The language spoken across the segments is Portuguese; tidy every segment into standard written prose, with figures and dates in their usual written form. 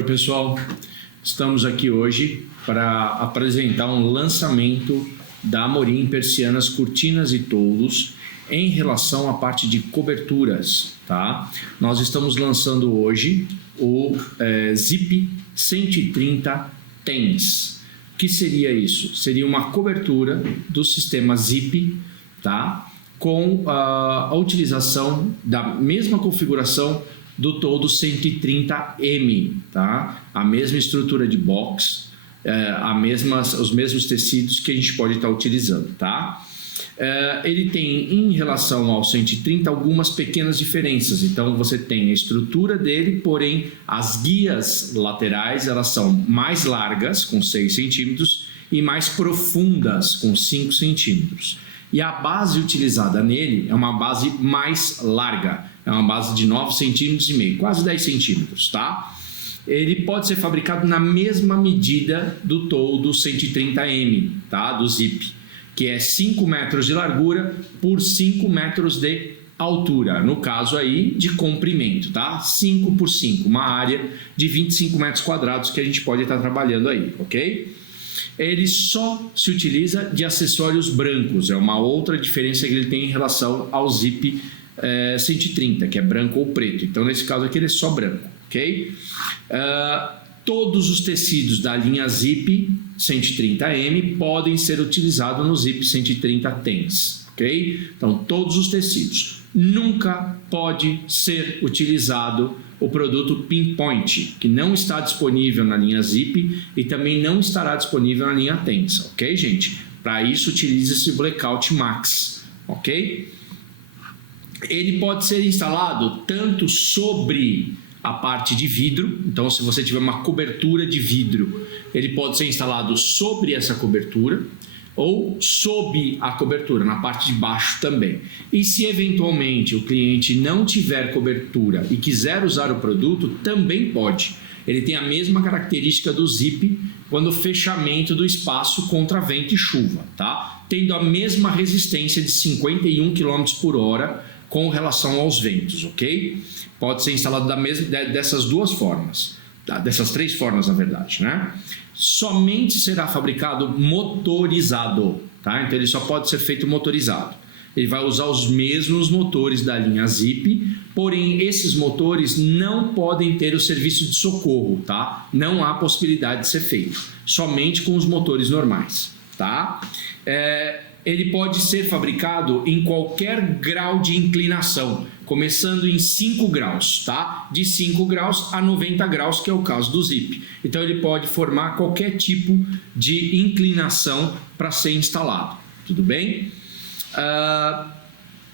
Oi pessoal, estamos aqui hoje para apresentar um lançamento da Amorim Persianas, Cortinas e Toldos em relação à parte de coberturas, tá? Nós estamos lançando hoje o Zip 130 TENS. O que seria isso? Seria uma cobertura do sistema Zip, tá? Com a utilização da mesma configuração do todo 130M, tá? A mesma estrutura de box, os mesmos tecidos que a gente pode estar utilizando, tá? Ele tem, em relação ao 130, algumas pequenas diferenças. Então, você tem a estrutura dele, porém, as guias laterais, elas são mais largas, com 6 centímetros, e mais profundas, com 5 centímetros. E a base utilizada nele é uma base mais larga, é uma base de 9,5 centímetros, quase 10 centímetros, tá? Ele pode ser fabricado na mesma medida do toldo 130M, tá? Do Zip, que é 5 metros de largura por 5 metros de altura, no caso aí de comprimento, tá? 5 por 5, uma área de 25 metros quadrados que a gente pode estar trabalhando aí, ok? Ele só se utiliza de acessórios brancos, é uma outra diferença que ele tem em relação ao Zip 130, que é branco ou preto. Então, nesse caso aqui, ele é só branco, ok? Todos os tecidos da linha Zip 130M podem ser utilizados no Zip 130 TENS, ok? Então, todos os tecidos. Nunca pode ser utilizado o produto Pinpoint, que não está disponível na linha Zip e também não estará disponível na linha TENS, ok, gente? Para isso, utilize-se o Blackout Max, ok? Ele pode ser instalado tanto sobre a parte de vidro, então se você tiver uma cobertura de vidro, ele pode ser instalado sobre essa cobertura ou sob a cobertura, na parte de baixo também. E se eventualmente o cliente não tiver cobertura e quiser usar o produto, também pode. Ele tem a mesma característica do Zip quando o fechamento do espaço contra vento e chuva, tá? Tendo a mesma resistência de 51 km por hora com relação aos ventos, ok? Pode ser instalado dessas duas formas, tá? Dessas três formas, na verdade, né? Somente será fabricado motorizado, tá? Então ele só pode ser feito motorizado. Ele vai usar os mesmos motores da linha Zip, porém esses motores não podem ter o serviço de socorro, tá? Não há possibilidade de ser feito, somente com os motores normais, tá? Ele pode ser fabricado em qualquer grau de inclinação, começando em 5 graus, tá? De 5 graus a 90 graus, que é o caso do Zip. Então ele pode formar qualquer tipo de inclinação para ser instalado, tudo bem?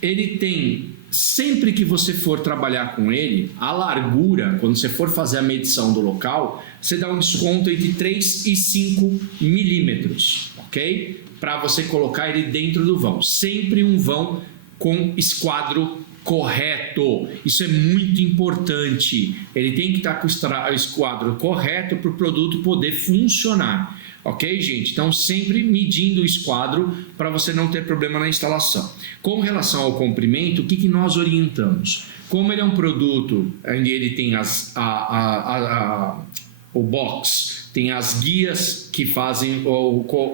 Ele tem, sempre que você for trabalhar com ele, a largura, quando você for fazer a medição do local, você dá um desconto entre 3 e 5 milímetros, ok? Para você colocar ele dentro do vão. Sempre um vão com esquadro correto. Isso é muito importante. Ele tem que estar com o esquadro correto para o produto poder funcionar. Ok, gente? Então, sempre medindo o esquadro para você não ter problema na instalação. Com relação ao comprimento, o que nós orientamos? Como ele é um produto onde ele tem o box, tem as guias que fazem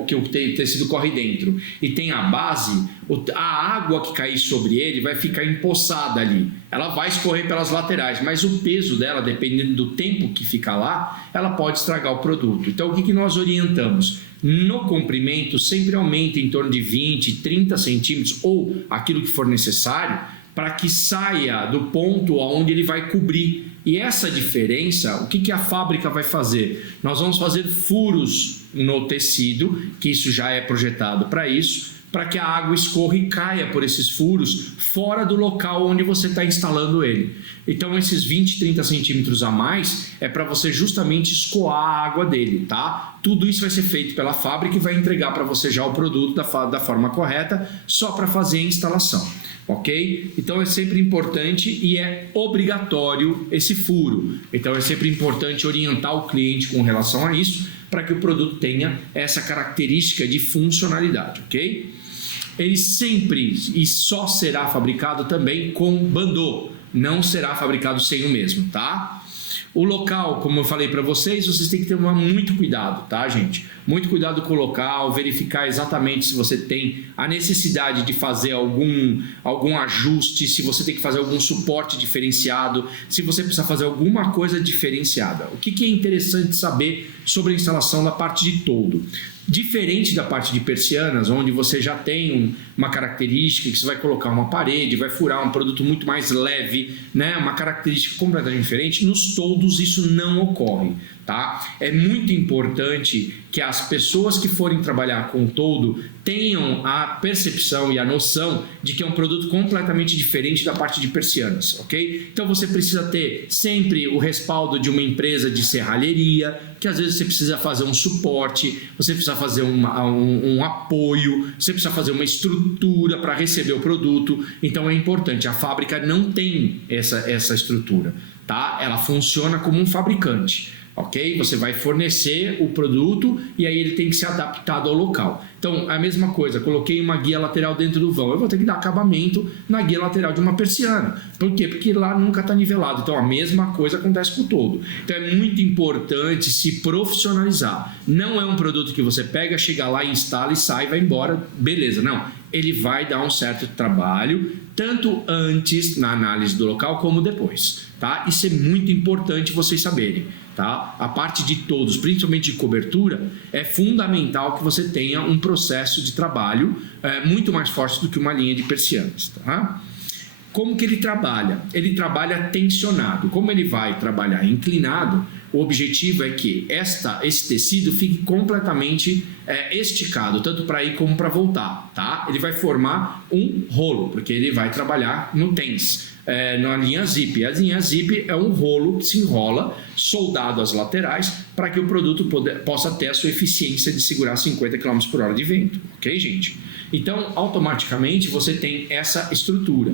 que o tecido corre dentro e tem a base, a água que cair sobre ele vai ficar empoçada ali, ela vai escorrer pelas laterais, mas o peso dela, dependendo do tempo que ficar lá, ela pode estragar o produto. Então o que nós orientamos? No comprimento sempre aumenta em torno de 20, 30 centímetros ou aquilo que for necessário para que saia do ponto onde ele vai cobrir. E essa diferença, o que a fábrica vai fazer? Nós vamos fazer furos no tecido, que isso já é projetado para isso, para que a água escorra e caia por esses furos fora do local onde você está instalando ele. Então esses 20, 30 centímetros a mais é para você justamente escoar a água dele, tá? Tudo isso vai ser feito pela fábrica e vai entregar para você já o produto da forma correta, só para fazer a instalação. Ok? Então é sempre importante e é obrigatório esse furo. Então é sempre importante orientar o cliente com relação a isso para que o produto tenha essa característica de funcionalidade, ok? Ele sempre e só será fabricado também com bandô, não será fabricado sem o mesmo, tá? O local, como eu falei para vocês têm que ter muito cuidado, tá, gente? Muito cuidado com o local, verificar exatamente se você tem a necessidade de fazer algum ajuste, se você tem que fazer algum suporte diferenciado, se você precisa fazer alguma coisa diferenciada. O que é interessante saber sobre a instalação da parte de toldo? Diferente da parte de persianas, onde você já tem uma característica que você vai colocar uma parede, vai furar um produto muito mais leve, né? Uma característica completamente diferente, nos toldos isso não ocorre, tá? É muito importante que as pessoas que forem trabalhar com toldo tenham a percepção e a noção de que é um produto completamente diferente da parte de persianas, ok? Então você precisa ter sempre o respaldo de uma empresa de serralheria, que às vezes você precisa fazer um suporte, você precisa fazer um apoio, você precisa fazer uma estrutura para receber o produto. Então é importante, a fábrica não tem essa estrutura, tá? Ela funciona como um fabricante. Ok? Você vai fornecer o produto e aí ele tem que ser adaptado ao local. Então, a mesma coisa, coloquei uma guia lateral dentro do vão, eu vou ter que dar acabamento na guia lateral de uma persiana. Por quê? Porque lá nunca está nivelado. Então, a mesma coisa acontece com o todo. Então, é muito importante se profissionalizar. Não é um produto que você pega, chega lá, instala e sai, vai embora, beleza. Não, ele vai dar um certo trabalho, tanto antes na análise do local como depois. Tá? Isso é muito importante vocês saberem. Tá? A parte de todos, principalmente de cobertura, é fundamental que você tenha um processo de trabalho muito mais forte do que uma linha de persianas. Tá? Como que ele trabalha? Ele trabalha tensionado. Como ele vai trabalhar inclinado, o objetivo é que esse tecido fique completamente esticado, tanto para ir como para voltar. Tá? Ele vai formar um rolo, porque ele vai trabalhar no TENS. Na linha zip. A linha zip é um rolo que se enrola, soldado às laterais, para que o produto possa ter a sua eficiência de segurar 50 km por hora de vento. Ok, gente? Então, automaticamente, você tem essa estrutura.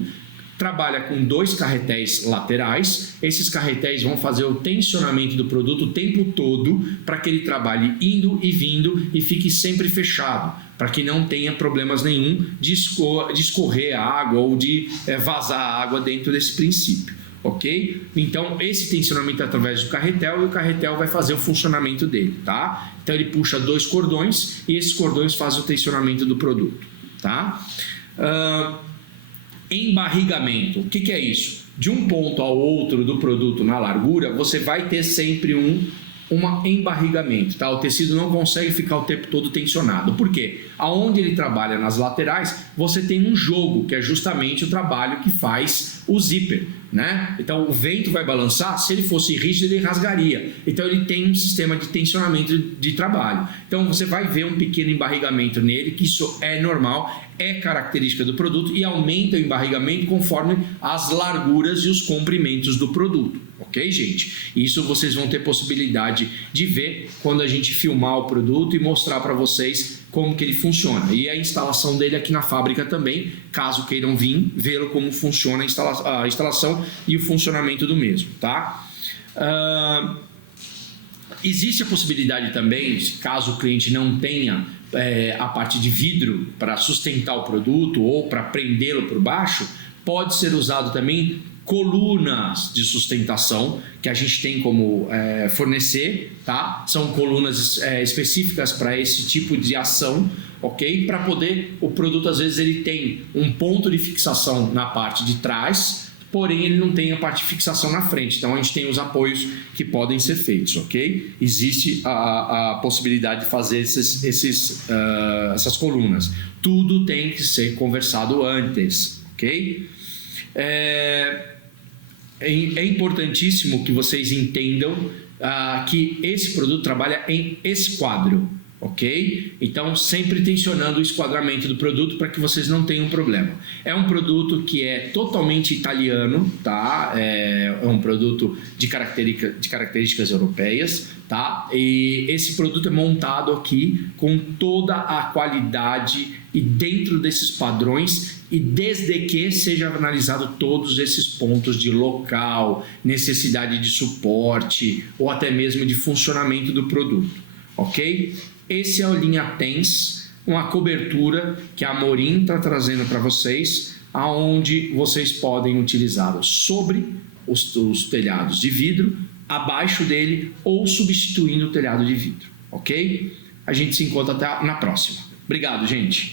Trabalha com 2 carretéis laterais. Esses carretéis vão fazer o tensionamento do produto o tempo todo para que ele trabalhe indo e vindo e fique sempre fechado, para que não tenha problemas nenhum de escorrer a água ou de vazar a água dentro desse princípio, ok? Então, esse tensionamento é através do carretel e o carretel vai fazer o funcionamento dele, tá? Então, ele puxa 2 cordões e esses cordões fazem o tensionamento do produto, tá? Embarrigamento, o que é isso? De um ponto ao outro do produto na largura, você vai ter sempre um embarrigamento, tá? O tecido não consegue ficar o tempo todo tensionado. Por quê? Aonde ele trabalha nas laterais, você tem um jogo, que é justamente o trabalho que faz o zíper, né? Então o vento vai balançar, se ele fosse rígido ele rasgaria. Então ele tem um sistema de tensionamento de trabalho. Então você vai ver um pequeno embarrigamento nele, que isso é normal, é característica do produto e aumenta o embarrigamento conforme as larguras e os comprimentos do produto. Ok, gente? Isso vocês vão ter possibilidade de ver quando a gente filmar o produto e mostrar para vocês como que ele funciona. E a instalação dele aqui na fábrica também, caso queiram vir, vê-lo como funciona a instalação e o funcionamento do mesmo, tá? Existe a possibilidade também, caso o cliente não tenha a parte de vidro para sustentar o produto ou para prendê-lo por baixo, pode ser usado também colunas de sustentação que a gente tem como fornecer, tá? São colunas específicas para esse tipo de ação, ok? Para poder, o produto às vezes ele tem um ponto de fixação na parte de trás, porém ele não tem a parte de fixação na frente, então a gente tem os apoios que podem ser feitos, ok? Existe a possibilidade de fazer essas colunas. Tudo tem que ser conversado antes, ok? É importantíssimo que vocês entendam que esse produto trabalha em esquadro, ok? Então, sempre tensionando o esquadramento do produto para que vocês não tenham problema. É um produto que é totalmente italiano, tá? É um produto de características europeias, tá? E esse produto é montado aqui com toda a qualidade e dentro desses padrões e desde que seja analisado todos esses pontos de local, necessidade de suporte ou até mesmo de funcionamento do produto, ok? Esse é o linha TENS, uma cobertura que a Amorim está trazendo para vocês, aonde vocês podem utilizá-lo sobre os telhados de vidro, abaixo dele ou substituindo o telhado de vidro, ok? A gente se encontra até na próxima. Obrigado, gente!